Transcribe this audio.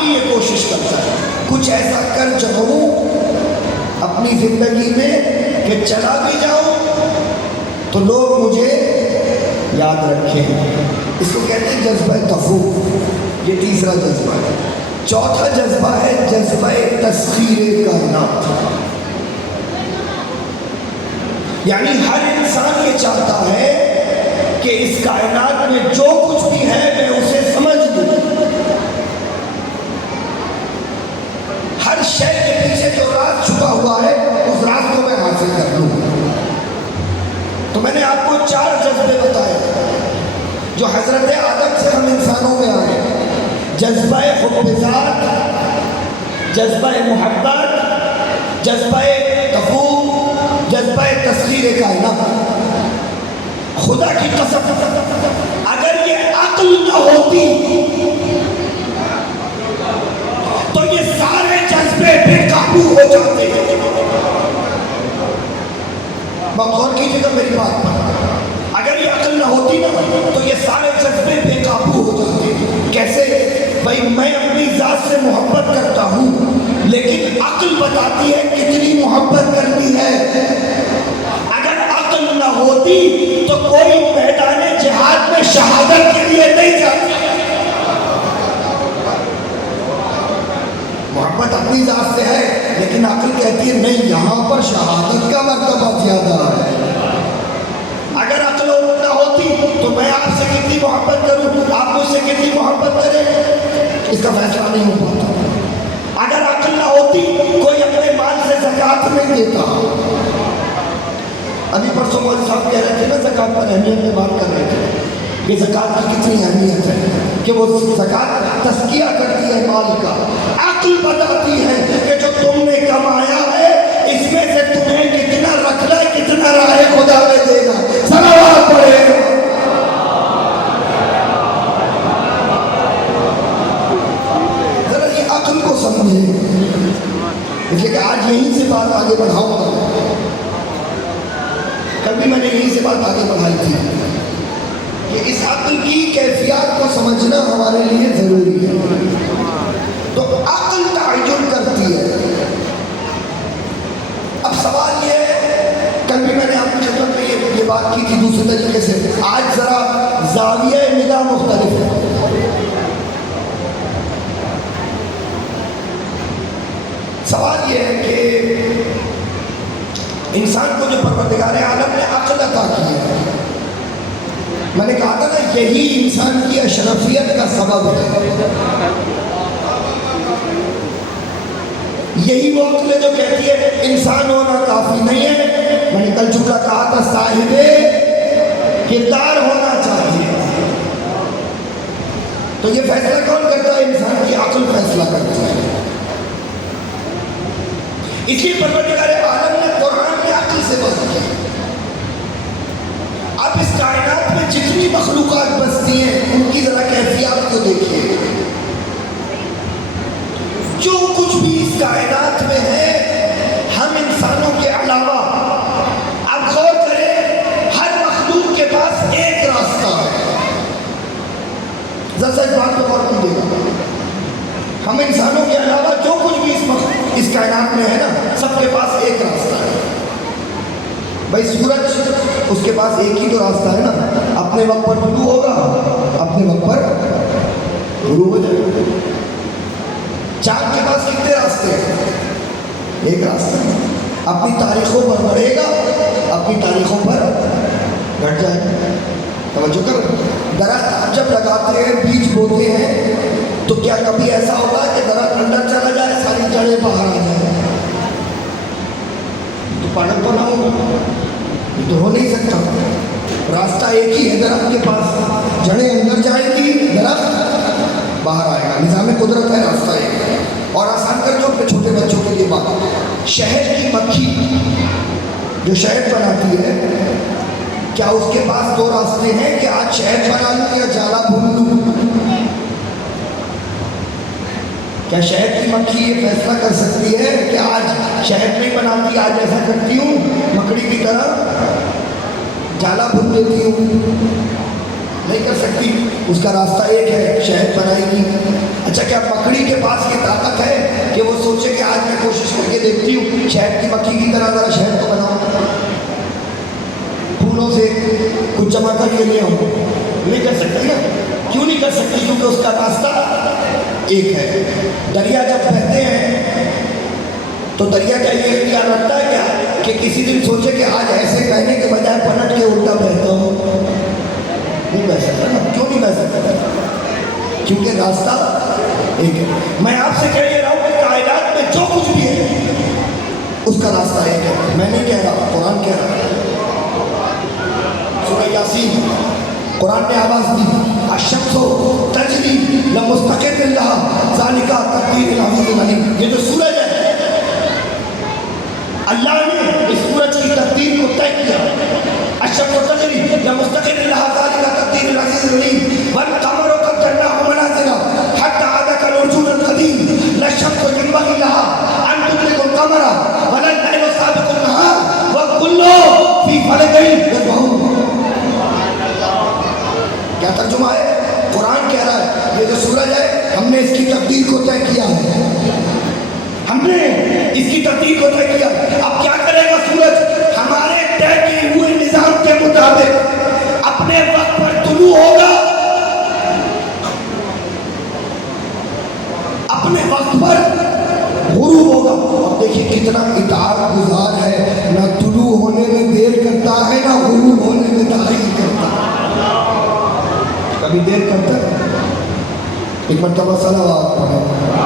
بھی یہ کوشش کرتا ہے کچھ ایسا کر چلوں اپنی زندگی میں کہ چلا بھی جاؤں تو لوگ مجھے یاد رکھیں. اس کو کہتے ہیں جذبہ تفوق. یہ تیسرا جذبہ ہے. چوتھا جذبہ ہے جذبہ تسخیر کائنات. یعنی ہر انسان یہ چاہتا ہے کہ اس کائنات میں جو کچھ بھی ہے میں اسے سمجھ لوں. ہر شے کے پیچھے جو راز چھپا ہوا ہے اس راز کو میں حاصل کر لوں. تو میں نے آپ کو 4 جذبے بتائے جو حضرت آدم سے ہم انسانوں میں آئے. جذبہ حب ذات، جذبہ محبت، جذبہ تفوق، جذبہ تسخیر کائنات. خدا کی قسم اگر یہ عقل نہ ہوتی تو یہ سارے جذبے بے قابو ہو جاتے. غور کیجیے گا میری بات پر. اگر یہ عقل نہ ہوتی نا تو یہ سارے جذبے بے قابو ہو جاتے. کیسے؟ بھائی میں اپنی ذات سے محبت کرتا ہوں لیکن عقل بتاتی ہے کتنی محبت کرنی ہے. اگر عقل نہ ہوتی تو کوئی میدان جہاد میں شہادت کے لیے نہیں جاتا. محبت اپنی ذات سے ہے لیکن عقل کہتی ہے نہیں یہاں پر شہادت کا مرتبہ زیادہ ہے. اگر عقل نہ ہوتی تو میں آپ سے کتنی محبت کروں، آپ مجھ سے کتنی محبت کریں، اس کا فیصلہ نہیں ہو پاتا. اگر عقل نہ ہوتی کوئی اپنے مال سے زکوٰۃ نہیں دیتا. ابھی پرسوں مولوی صاحب کہہ رہے تھے نا زکوٰۃ پر اہمیت میں بات کر رہے تھے کہ زکوٰۃ کی کتنی اہمیت ہے کہ وہ زکوٰۃ تزکیہ کرتی ہے مال کا. عقل بتاتی ہے کہ جو تم نے کمایا ہے اس میں سے تمہیں کتنا رکھنا ہے، کتنا راہ خدا میں دینا. صلوات پڑھے. ذرا یہ عقل کو سمجھے. اس لیے کہ آج یہیں سے بات آگے بڑھاؤں گا. کبھی میں نے یہیں سے بات آگے بڑھائی تھی کہ اس عقل کی کیفیات کو سمجھنا ہمارے لیے ضروری ہے. تو عقل تعین کرتی ہے. اب سوال یہ ہے، کل بھی میں نے آپ کی خدمت میں یہ بات کی تھی دوسرے طریقے سے. آج ذرا زاویہ نگاہ مختلف ہے. سوال یہ ہے کہ انسان کو جو پروردگار عالم نے عقل عطا کی ہے، میں نے کہا تھا نا یہی انسان کی اشرفیت کا سبب ہے. یہی وہ عقل ہے جو کہتی ہے انسان ہونا کافی نہیں ہے. میں نے کل چکا کہا تھا صاحب کردار ہونا چاہیے. تو یہ فیصلہ کون کرتا ہے؟ انسان کی عقل فیصلہ کرتی ہے. اس لیے پروردگار عالم نے قرآن میں عقل سے بات کی. اب اس کائنات میں جتنی مخلوقات بستی ہیں ان کی ذرا کیفیات کو دیکھیے. جو کچھ بھی اس کائنات میں ہے ہم انسانوں کے علاوہ، اب غور کریں، ہر مخلوق کے پاس ایک راستہ ہے. ذرا اس بات کو غور کیجیے گا. ہم انسانوں کے علاوہ جو کچھ بھی اس کائنات میں ہے نا سب کے پاس ایک راستہ ہے. بھائی سورج اس کے پاس ایک ہی تو راستہ ہے نا، اپنے وقت پر طلوع ہوگا، اپنے وقت پر غروب ہو جائے گا. چاند کے پاس کتنے راستے ہیں؟ ایک راستہ ہے. اپنی تاریخوں پر بڑھے گا، اپنی تاریخوں پر گھٹ جائے گا. توجہ کر. درخت آپ جب لگاتے ہیں، بیج بوتے ہیں، تو کیا کبھی ایسا ہوگا کہ درخت اندر چلا جائے، ساری جڑیں باہر آ جائیں؟ تو پالک تو نہ ہوگا، یہ تو ہو نہیں سکتا. راستہ ایک ہی ہے درخت کے پاس، جڑیں اندر جائیں گی، درخت باہر آئے گا. نظام قدرت ہے، راستہ ایک ہے. اور آسان کر دو اپنے چھوٹے بچوں کے لیے بات. شہد کی مکھی جو شہد بناتی ہے، کیا اس کے پاس 2 راستے ہیں کہ آج شہد بنا لوں یا جالا بھون لوں؟ کیا شہد کی مکھی یہ فیصلہ کر سکتی ہے کہ آج شہد نہیں بناتی، آج ایسا کرتی ہوں مکڑی کی طرح جالا بھون دیتی ہوں؟ نہیں کر سکتی. اس کا راستہ ایک ہے, شہد بنائے گی. اچھا کیا مکڑی کے پاس یہ طاقت ہے کہ وہ سوچے کہ آج میں کوشش کر کے دیکھتی ہوں شہد کی مکھی کی طرح ذرا شہد کو بناؤں, پھولوں سے کچھ جمع کر کے لے آؤں؟ نہیں کر سکتی نا. کیوں نہیں کر سکتی؟ کیونکہ اس کا راستہ ایک ہے. دریا جب بہتے ہیں تو دریا کا یہ اختیار رکھتا ہے کیا کہ کسی دن سوچے کہ آج ایسے بہنے کے بجائے پلٹ کے الٹا بہتا ہوں؟ نہیں بہ سکتا نا. کیوں نہیں بہ سکتا؟ کیونکہ راستہ ایک ہے. میں آپ سے کہہ رہا ہوں کہ کائنات میں جو کچھ بھی ہے اس کا راستہ ایک ہے. میں نہیں کہہ رہا, قرآن کہہ رہا ہے. سورہ یاسین قرآن نے آواز دی, الشمس تجری لمستقر لها ذالک تقدیر العزیز العلیم. یہ جو سورج ہے اللہ نے اس سورج کی تقدیر کو طے کیا. الشمس تجری لمستقر لها ذالک تقدیر العزیز العلیم والقمر قدرناه منازل حتى عاد كالعرجون القديم لا الشمس ينبغي لها ان تدرك القمر ولا الليل سابق النهار وكل في فلك يسبحون. کیا ترجمہ ہے؟ قرآن کہہ رہا ہے یہ جو سورج ہے ہم نے اس کی تقدیر کو طے کیا ہے. ہم نے اس کی تقدیر کو طے کیا. اب کیا کرے گا سورج؟ ہمارے طے کیے ہوئے نظام کے مطابق اپنے وقت پر طلوع ہوگا, اپنے وقت پر غروب ہوگا. اب دیکھیے کتنا اطاعت گزار ہے, نہ طلوع ہونے میں دیر کرتا ہے نہ غروب ہونے میں تاخیر کرتا ہے. کبھی دیر کرتا ہے. ایک مرتبہ صلوات پڑھیں.